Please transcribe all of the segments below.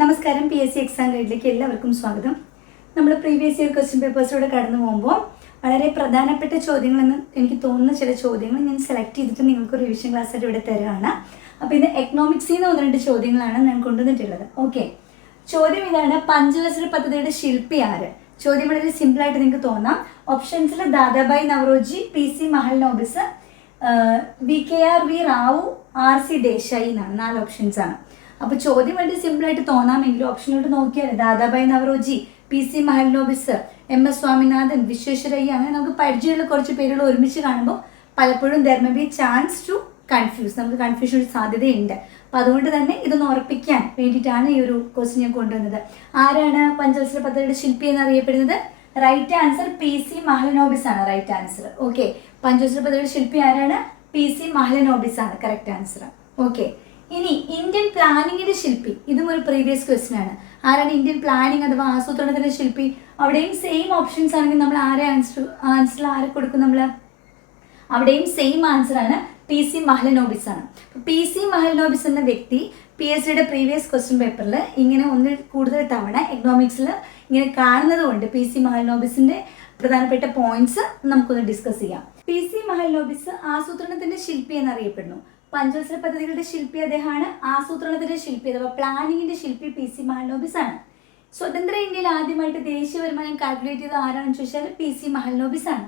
നമസ്കാരം P S C exam ഗൈഡിലേക്ക് എല്ലാവർക്കും സ്വാഗതം. നമ്മൾ പ്രീവിയസ് ഇയർ ക്വസ്റ്റ്യൻ പേപ്പേഴ്സിലൂടെ കടന്നു പോകുമ്പോൾ വളരെ പ്രധാനപ്പെട്ട ചോദ്യങ്ങളെന്ന് എനിക്ക് തോന്നുന്ന ചില ചോദ്യങ്ങൾ ഞാൻ സെലക്ട് ചെയ്തിട്ട് നിങ്ങൾക്ക് റിവിഷൻ ക്ലാസ് ആയിട്ട് ഇവിടെ തരുകയാണ് അപ്പോൾ ഇത് എക്കണോമിക്സിൽ നിന്ന് ഒന്ന് രണ്ട് ചോദ്യങ്ങളാണ് ഞാൻ കൊണ്ടുവന്നിട്ടുള്ളത്. ഓക്കെ ചോദ്യം ഇതാണ് പഞ്ചവത്സര പദ്ധതിയുടെ ശില്പി ആര്? ചോദ്യം വളരെ സിമ്പിളായിട്ട് നിങ്ങൾക്ക് തോന്നാം. ഓപ്ഷൻസിൽ Dadabhai Naoroji P C Mahalanobis V K R V Rao R C Desai എന്നാണ് നാല് ഓപ്ഷൻസ് ആണ്. അപ്പോൾ ചോദ്യം വളരെ സിമ്പിളായിട്ട് തോന്നാമെങ്കിലും ഓപ്ഷനിലോട്ട് നോക്കിയാൽ Dadabhai Naoroji P C Mahalanobis M S Swaminathan Visvesvaraya അങ്ങനെ നമുക്ക് പരിചയമുള്ള കുറച്ച് പേരുകൾ ഒരുമിച്ച് കാണുമ്പോൾ പലപ്പോഴും there be chance to confuse നമുക്ക് കൺഫ്യൂഷൻ ഒരു സാധ്യതയുണ്ട്. അപ്പം അതുകൊണ്ട് തന്നെ ഇതൊന്ന് ഉറപ്പിക്കാൻ വേണ്ടിയിട്ടാണ് ഈ ഒരു ക്വസ്റ്റ്യൻ ഞാൻ കൊണ്ടുവന്നത്. ആരാണ് പഞ്ചവത്സര പദ്ധതിയുടെ ശില്പി എന്നറിയപ്പെടുന്നത്? Right answer P C Mahalanobis ആണ്. റൈറ്റ് ആൻസർ ഓക്കെ പഞ്ചവത്സര പദ്ധതിയുടെ ശില്പി ആരാണ്? പി സി മഹലനോബിസ് ആണ്. കറക്റ്റ് ആൻസർ ഓക്കെ ഇനി ഇന്ത്യൻ പ്ലാനിങ്ങിന്റെ ശില്പി ഇതും ഒരു പ്രീവിയസ് ക്വസ്റ്റ്യൻ ആണ്. ആരാണ് ഇന്ത്യൻ പ്ലാനിങ് അഥവാ ആസൂത്രണത്തിന്റെ ശില്പി? അവിടെയും സെയിം ഓപ്ഷൻസ് ആണെങ്കിൽ നമ്മൾ ആരെ ആൻസർ ആൻസർ ആരെ കൊടുക്കും നമ്മൾ അവിടെയും സെയിം ആൻസർ ആണ് പി സി മഹലനോബിസ് ആണ്. പി സി മഹലനോബിസ് എന്ന വ്യക്തി പി എസ് സിയുടെ പ്രീവിയസ് ക്വസ്റ്റ്യൻ പേപ്പറിൽ ഇങ്ങനെ ഒന്ന് കൂടുതൽ തവണ എക്കണോമിക്സിൽ ഇങ്ങനെ കാണുന്നത് കൊണ്ട് പി സി മഹലനോബിസിന്റെ പ്രധാനപ്പെട്ട പോയിന്റ്സ് നമുക്കൊന്ന് ഡിസ്കസ് ചെയ്യാം. പി സി മഹലനോബിസ് ആസൂത്രണത്തിന്റെ ശില്പി എന്നറിയപ്പെടുന്നു. പഞ്ചവത്സര പദ്ധതികളുടെ ശില്പി അദ്ദേഹമാണ് ആസൂത്രണത്തിന്റെ ശില്പി അഥവാ പ്ലാനിങ്ങിന്റെ ശില്പി പി സി മഹൽനോബിസ് ആണ്. സ്വതന്ത്ര ഇന്ത്യയിൽ ആദ്യമായിട്ട് ദേശീയ വരുമാനം കാൽക്കുലേറ്റ് ചെയ്ത ആരാണെന്ന് ചോദിച്ചാൽ പി സി മഹൽനോബിസ് ആണ്.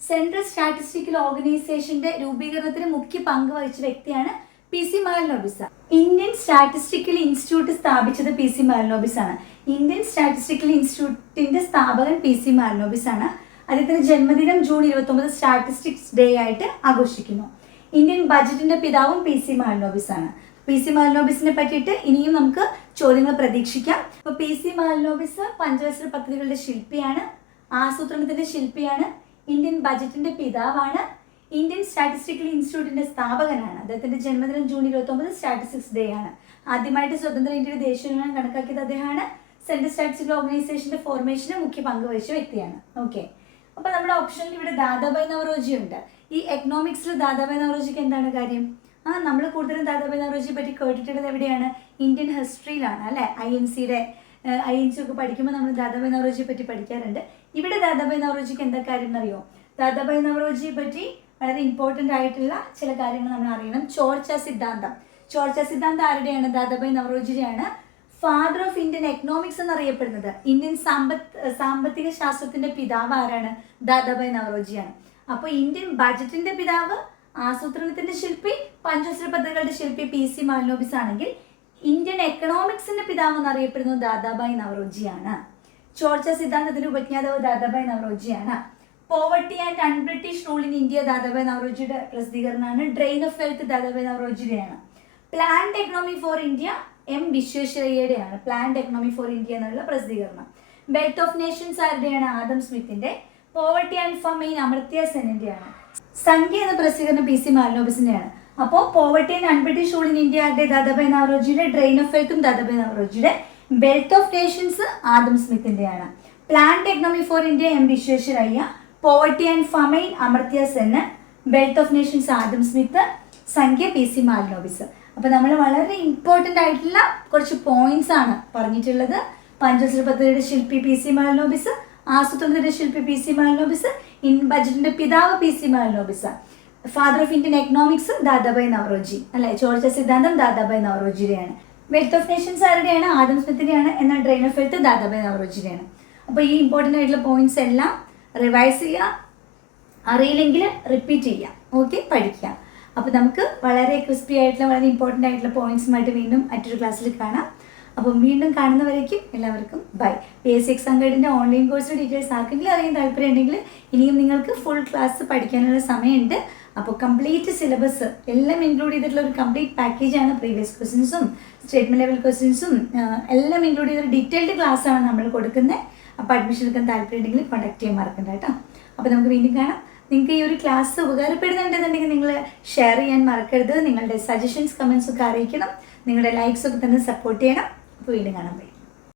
സെൻട്രൽ സ്റ്റാറ്റിസ്റ്റിക്കൽ ഓർഗനൈസേഷന്റെ രൂപീകരണത്തിന് മുഖ്യ പങ്ക് വഹിച്ച വ്യക്തിയാണ് P C Mahalanobis. Indian statistical institute സ്ഥാപിച്ചത് പി സി മഹൽനോബിസ് ആണ്. ഇന്ത്യൻ സ്റ്റാറ്റിസ്റ്റിക്കൽ ഇൻസ്റ്റിറ്റ്യൂട്ടിന്റെ സ്ഥാപകൻ പി സി മഹൽനോബിസ് ആണ്. അദ്ദേഹത്തിന്റെ ജന്മദിനം ജൂൺ ഇരുപത്തൊമ്പത് സ്റ്റാറ്റിസ്റ്റിക്സ് ഡേ ആയിട്ട് ആഘോഷിക്കുന്നു. ഇന്ത്യൻ ബജറ്റിന്റെ പിതാവും പി സി മാലിനോബിസ് ആണ്. പി സി മാലിനോബിസിനെ പറ്റിയിട്ട് ഇനിയും നമുക്ക് ചോദ്യങ്ങൾ പ്രതീക്ഷിക്കാം. അപ്പോൾ പി സി മാലിനോബിസ് പഞ്ചവത്സര പദ്ധതികളുടെ ശില്പിയാണ് ആസൂത്രണത്തിന്റെ ശില്പിയാണ് ഇന്ത്യൻ ബജറ്റിന്റെ പിതാവാണ് ഇന്ത്യൻ സ്റ്റാറ്റിസ്റ്റിക്കൽ ഇൻസ്റ്റിറ്റ്യൂട്ടിന്റെ സ്ഥാപകനാണ്. അദ്ദേഹത്തിന്റെ ജന്മദിനം ജൂൺ ഇരുപത്തൊമ്പത് സ്റ്റാറ്റിസ്റ്റിക്സ് ഡേ ആണ്. ആദ്യമായിട്ട് സ്വതന്ത്ര ഇന്ത്യയുടെ ദേശീയ വരുമാനം കണക്കാക്കിയത് അദ്ദേഹമാണ്. സെൻട്രൽ സ്റ്റാറ്റിസ്റ്റിക്കൽ ഓർഗനൈസേഷന്റെ ഫോർമേഷന് മുഖ്യ പങ്ക് വഹിച്ച വ്യക്തിയാണ്. ഓക്കെ അപ്പൊ നമ്മുടെ ഓപ്ഷനിൽ ഇവിടെ ദാദാബായ് നവറോജി ഉണ്ട്. ഈ എക്കണോമിക്സിൽ ദാദാബായ് നവറോജിക്ക് എന്താണ് കാര്യം? ആ നമ്മൾ കൂടുതലും ദാദാബായ് നവറോജിയെ പറ്റി കേട്ടിട്ടുള്ളത് എവിടെയാണ്? ഇന്ത്യൻ ഹിസ്റ്ററിയിലാണ് അല്ലെ? ഐ എൻ സിയുടെ ഐ എൻ സി ഒക്കെ പഠിക്കുമ്പോൾ നമ്മൾ ദാദാബായ് നവറോജിയെ പറ്റി പഠിക്കാറുണ്ട്. ഇവിടെ ദാദാബായ് നവറോജിക്ക് എന്താ കാര്യം എന്നറിയോ? ദാദാബായ് നവറോജിയെ പറ്റി വളരെ ഇമ്പോർട്ടന്റ് ആയിട്ടുള്ള ചില കാര്യങ്ങൾ നമ്മൾ അറിയണം. ചോർച്ച സിദ്ധാന്തം. ചോർച്ച സിദ്ധാന്തം ആരുടെയാണ്? ദാദാബായ് നവറോജിയുടെയാണ് ഫാദർ ഓഫ് ഇന്ത്യൻ എക്കണോമിക്സ് എന്നറിയപ്പെടുന്നത്. ഇന്ത്യൻ സാമ്പത്ത് സാമ്പത്തിക ശാസ്ത്രത്തിന്റെ പിതാവ് ആരാണ്? ദാദാബായ് നവറോജിയാണ് അപ്പോൾ ഇന്ത്യൻ ബജറ്റിന്റെ പിതാവ് ആസൂത്രണത്തിന്റെ ശില്പി പഞ്ചവത്സര പദ്ധതികളുടെ ശില്പി പി സി മാലിനോബിസ് ആണെങ്കിൽ ഇന്ത്യൻ എക്കണോമിക്സിന്റെ പിതാവ് എന്നറിയപ്പെടുന്നത് ദാദാബായ് നവറോജിയാണ്. ചോർച്ച സിദ്ധാന്തത്തിന്റെ ഉപജ്ഞാതാവ് Dadabhai നവറോജിയാണ്. Poverty and unBritish rule in India Dadabhai നവറോജിയുടെ പ്രസിദ്ധീകരണമാണ്. Drain of wealth Dadabhai നവറോജിയുടെയാണ്. Planned economy for India M വിശ്വേശ്വരയ്യയുടെയാണ്. Planned economy for India എന്നുള്ള പ്രസിദ്ധീകരണം. ബെൽറ്റ് ഓഫ് നേഷൻസ് ആരുടെയാണ്? ആദം സ്മിത്തിന്റെ പോവർട്ടി ആൻഡ് ഫമൈൻ അമർത്യ സെനിന്റെയാണ് സംഖ്യ എന്ന പ്രസിദ്ധീകരണം പി സി മാലിനോബിസിന്റെയാണ് അപ്പോൾ poverty and un-British rule in India ആരുടെ ദാദാബായ് നവറോജിയുടെ ഡ്രെയിൻ ഓഫ് വെൽത്തും ദാദാബായ് നവറോജിയുടെ wealth of nations Adam സ്മിത്തിന്റെയാണ്. Plan economy for India M Visvesvaraya poverty and famine Amartya Sen wealth of nations Adam Smith Sankhya P C Mahalanobis അപ്പൊ നമ്മൾ വളരെ important ആയിട്ടുള്ള കുറച്ച് points ആണ് പറഞ്ഞിട്ടുള്ളത്. പഞ്ചവത്സര പദ്ധതിയുടെ ശില്പി പി സി മാലിനോബിസ് ആസൂത്രണത്തിന്റെ ശില്പി പി സി മാലിനോബിസ് ഇൻ ബജറ്റിന്റെ പിതാവ് P C Mahalanobis father of Indian economics Dadabhai Naoroji അല്ലെ? ചോർച്ച സിദ്ധാന്തം ദാദാബായ് നവറോജിയുടെയാണ്. വെൽത്ത് ഓഫ് നേഷൻസ് ആരുടെയാണ്? ആദം സ്മിത്തിന്റെയാണ്. എന്നാൽ ഡ്രെയിൻ ഓഫ് വെൽത്ത് ദാദാബായ് നവറോജിയുടെയാണ്. അപ്പോൾ ഈ ഇമ്പോർട്ടന്റ് ആയിട്ടുള്ള പോയിന്റ്സ് എല്ലാം റിവൈസ് ചെയ്യുക അറിയില്ലെങ്കിൽ റിപ്പീറ്റ് ചെയ്യാം ഓക്കെ പഠിക്കുക. അപ്പോൾ നമുക്ക് വളരെ ക്രിസ്പി ആയിട്ടുള്ള വളരെ ഇമ്പോർട്ടന്റ് ആയിട്ടുള്ള പോയിന്റ്സുമായിട്ട് വീണ്ടും മറ്റൊരു ക്ലാസ്സിൽ കാണാം. അപ്പം വീണ്ടും കാണുന്നവരേക്കും എല്ലാവർക്കും bye P S C exam ഗൈഡിന്റെ online കോഴ്സിന്റെ ഡീറ്റെയിൽസ് ആർക്കെങ്കിലും അറിയാൻ താല്പര്യം ഉണ്ടെങ്കിൽ ഇനിയും നിങ്ങൾക്ക് ഫുൾ ക്ലാസ് പഠിക്കാനുള്ള സമയമുണ്ട്. അപ്പോൾ കംപ്ലീറ്റ് സിലബസ് എല്ലാം ഇൻക്ലൂഡ് ചെയ്തിട്ടുള്ള ഒരു കംപ്ലീറ്റ് പാക്കേജാണ് പ്രീവിയസ് ക്വസ്റ്റ്യൻസും സ്റ്റേറ്റ്മെന്റ് ലെവൽ ക്വസ്റ്റ്യൻസും എല്ലാം ഇൻക്ലൂഡ് ചെയ്തൊരു ഡീറ്റെയിൽഡ് ക്ലാസ്സാണ് നമ്മൾ കൊടുക്കുന്നത്. അപ്പോൾ അഡ്മിഷൻ എടുക്കാൻ താല്പര്യം ഉണ്ടെങ്കിൽ കോൺടാക്ട് ചെയ്യാൻ മറക്കണ്ട കേട്ടോ. അപ്പോൾ നമുക്ക് വീണ്ടും കാണാം. നിങ്ങൾക്ക് ഈ ഒരു ക്ലാസ് ഉപകാരപ്പെടുന്നുണ്ടെന്നുണ്ടെങ്കിൽ നിങ്ങൾ ഷെയർ ചെയ്യാൻ മറക്കരുത്. നിങ്ങളുടെ സജഷൻസ് കമൻസ് ഒക്കെ അറിയിക്കണം. നിങ്ങളുടെ ലൈക്സ് ഒക്കെ തന്നെ സപ്പോർട്ട് ചെയ്യണം. വീണ്ടും കാണാൻ പറ്റും